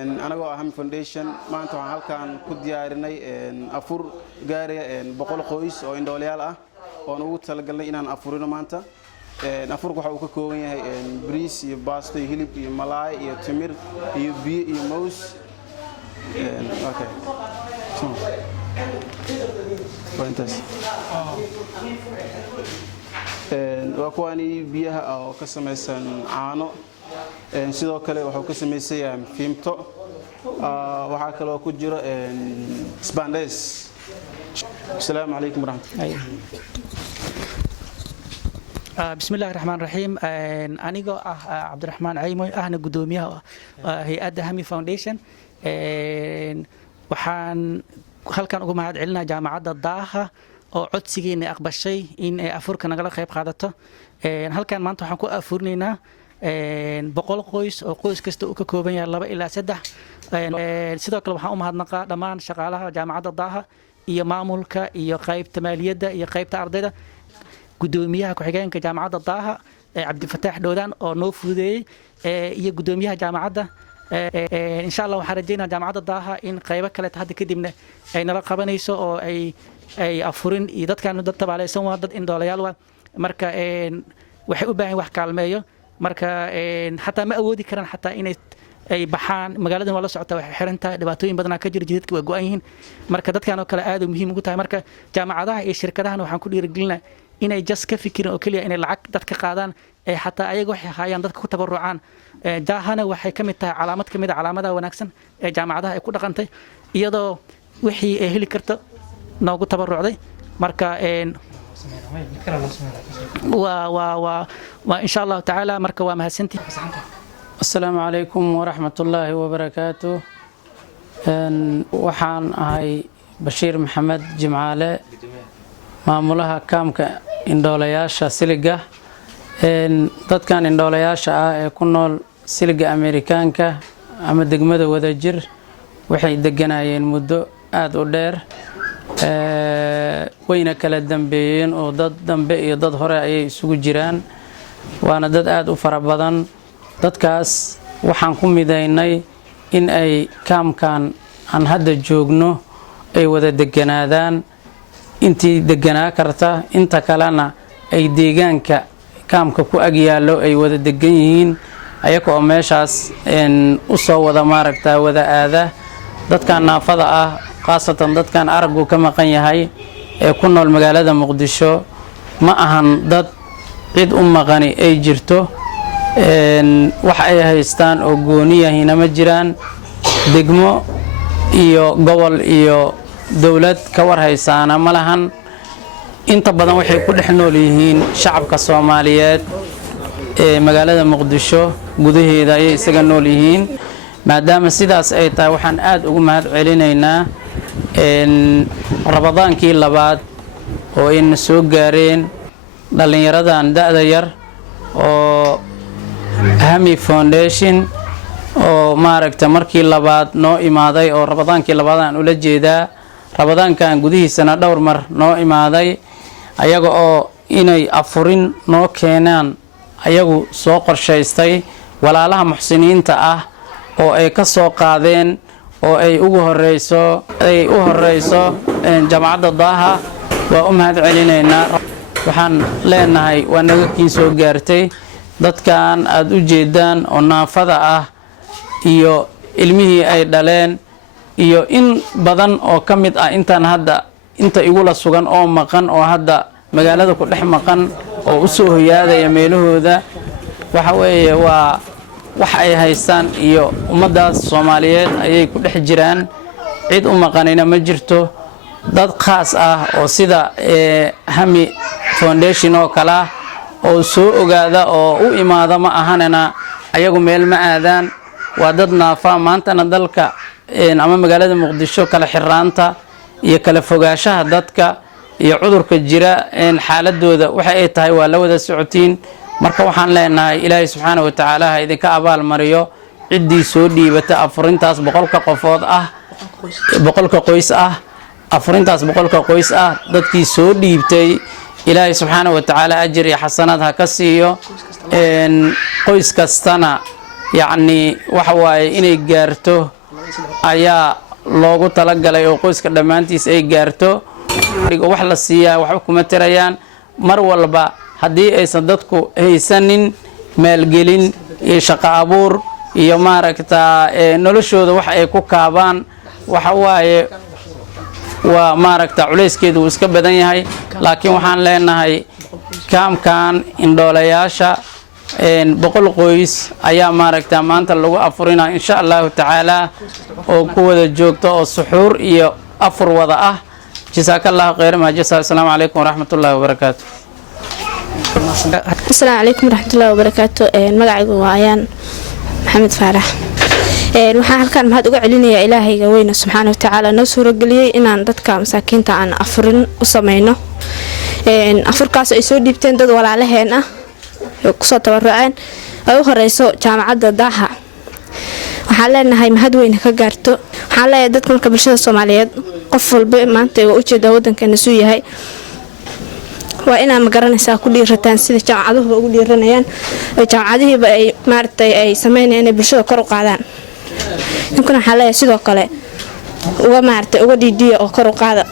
anagoo Aham Foundation maanta waxaan halkaan ku diyaarinay afur gaaraya 100 qoys oo indhoolayaal ah oo ugu talagalnay inaan afurino maanta. Afurku waxa uu ka kooban yahay bariis iyo baasto iyo hilib iyo malaay iyo timir iyo biyo iyo moos. Okay. waa kuwani biyaha oo ka samaysan caano sidoo kale waxa uu ka samaysan yahay fiimto waxa kale oo ku jira spandes. Assalaamu alaykum warahmatullahi. بسم الله الرحمن الرحيم أنيقو عبد الرحمن عيموي أهنا قدوميها هيئة هامي فاونديشن waxaan halkan ugu mahad celinaa jaamacadda Daaha oo codsigeena aqbashay in ay afurka nagala qayb qaadato. Halkan maanta waxaan ku afurnaynaa 100 qoys oo qoys kasta uu ka kooban yahay 2 ilaa 3. Sidoo kale waxaan u mahadnaqaa dhammaan shaqaalaha jaamacadda Daaha iyo maamulka iyo qaybta maaliyadda iyo qaybta ardayda. Gudoomiyaha ku-xigeenka jaamacadda Daaha Cabdifataax Dhoodaan oo noo fududeeyay iyo gudoomiyaha jaamacadda إن شاء الله وحرجينا جامعة الضاحة إن قريبا كلا هذا كدمنا أي نلا قبنيسو أو أي أفورين إذا كانوا ضد تبع على سوا ضد إن دولار مركا وحقوا بين وحكي على المية مركا حتى ما أودي كران حتى إن أي بحان مقالدنا ولا سعته وحرنتا دباتوين بدنا كجر جديد وجوين مركا ضد كانوا كلا آدم مهم قلتها مركا جامعة ضاحة الشركة ده وحن كل رجلنا إن جس كفكر أو كليا إن العقد ضد كقادان حتى أي جوح هايان ضد كتبرعان daahana waxay kamid tahay calaamad kamid calaamadaha wanaagsan ee jaamacadaha ay ku dhaqantay iyadoo wixii ay heli karto noogu tabarucday marka wa insha Allah taala marka waa mahadsantii. Assalaamu alaykum wa rahmatullahi wa barakatuh. Waxaan ahay Bashiir Maxamed Jimcaale maamulaha kaamka indhoolayaasha Siliga. dadkan indhoolayaasha ah ee ku nool Siliga Ameerikaanka ama degmada Wadajir waxay deganayeen muddo aad u dheer wayna kala dambeeyeen oo dad dambe iyo dad hore ayay isugu jiraan waana dad aad u fara badan. dadkaas waxaan ku midaynay in ay kaamkan aan hadda joogno ay wada deganaadaan intii deganaa karta inta kalena ay deegaanka kaamka ku agyaalo ay wada degan yihiin ayaga oo meeshaas u soo wada maaragtaa wada aada. dadkan naafada ah qaasatan dadkan aragu ka maqan yahay ee ku nool magaalada Muqdisho ma ahan dad cid u maqani ay jirto wax ay haystaan oo gooniyahina ma jiraan. degmo iyo gobol iyo dawlad ka war haysaana ma lahan. inta badan waxay ku dhex nool yihiin shacabka Soomaaliyeed ee magaalada Muqdisho gudaheeda ay isaga nool yihiin. maadaama sidaas ay tahay waxaan aad ugu mahad celinaynaa Ramadaankii labaad oo in soo gaareen dhalinyaradan da'da yar oo Hami Foundation oo maaragta markii labaad noo imaaday oo Ramadaankii labaad aan ula jeedaa Ramadaankan gudihiisana dhowr mar noo imaaday ayaga oo inay afurin noo keenaan ayagu soo qorshaystay walaalaha muxsiniinta ah oo ay ka soo qaadeen oo ay ugu horeyso jaamacadda Daaha waa u mahad celinaynaa. waxaan leenahay waa naga kiin soo gaartay dadkan aad u jeedaan oo naafada ah iyo ilmihii ay dhaleen iyo in badan oo ka mid ah inta igula sugan oo maqan oo hadda magaalada ku dhex maqan oo u soo hoyaadaya meelahooda waxa weeye waa wax ay haystaan iyo ummadaas Soomaaliyeed ayay ku dhex jiraan cid u maqanina ma jirto. dad khaas ah oo sida Hami Foundation oo kala oo soo ogaada oo u imaada ma ahanana ayagu meel ma aadaan waa dad naafa maantana dalka ama magaalada Muqdisho kala xiraanta iyo kala fogaanshaha dadka iyo cudurka jira xaaladooda waxa ay tahay waa la wada socotiin. marka waxaan leenahay Ilaahay subxaanahu wa ta'aala ha idinka abaal mariyo ciddii soo dhiibata afurintaas 100 qofood ah 100 qoys ah afurintaas 100 qoys ah dadkii soo dhiibtay Ilaahay subxaanahu wa ta'aala ajir iyo xasanaad ha ka siiyo qoys kastana yacni waxa waaye inay gaarto ayaa loogu talagalay oo qoyska dhammaantiis ay gaarto. wax la siiyaa waxba kuma tirayaan. mar walba haddii aysan dadku haysanin maalgelin iyo shaqo abuur iyo maaragtaa noloshooda wax ay ku kaabaan, waxa waaye waa maaragtaa culayskeedu wuu iska badan yahay. laakiin waxaan leenahay kaamkan indhoolayaasha 100 qoys ayaa maaragtaa maanta lagu afurinaa insha allahu tacaala, oo ku wada joogto oo suxuur iyo afur wada ah. jasaakallahu khayran ma jazaa. assalaamu calaykum waraxmatullaahi wabarakaatu. السلام عليكم ورحمة الله وبركاته. magacaygu waa ayaan maxamed faarax. waxaan halkaan mahad uga celinayaa ilaahayga weyne subxaanahu wa tacaala noo suurageliyey inaan dadka masaakiinta aan afurin u sameyno. afurkaas ay soo dhiibteen dad walaalaheen ah oo kusoo tabaruceen ay u horeyso jaamacadda daaha. waxaan leenahay mahad weyne ka gaarto. waxaan leeyahay dadka marka bulshada Soomaaliyeed qof walba maanta u jeeda wadankeena suu yahay, waa inaan magaranaysaa ku dhiirataan sida jaamacaduhu ugu dhiiranayaan. jaamacadihiiba ay maartay ay sameynayaan inay bulshada kor u qaadaan. ninkuna waxaa leeyahay sidoo kale uga maartay uga dhiidhiya oo kor u qaada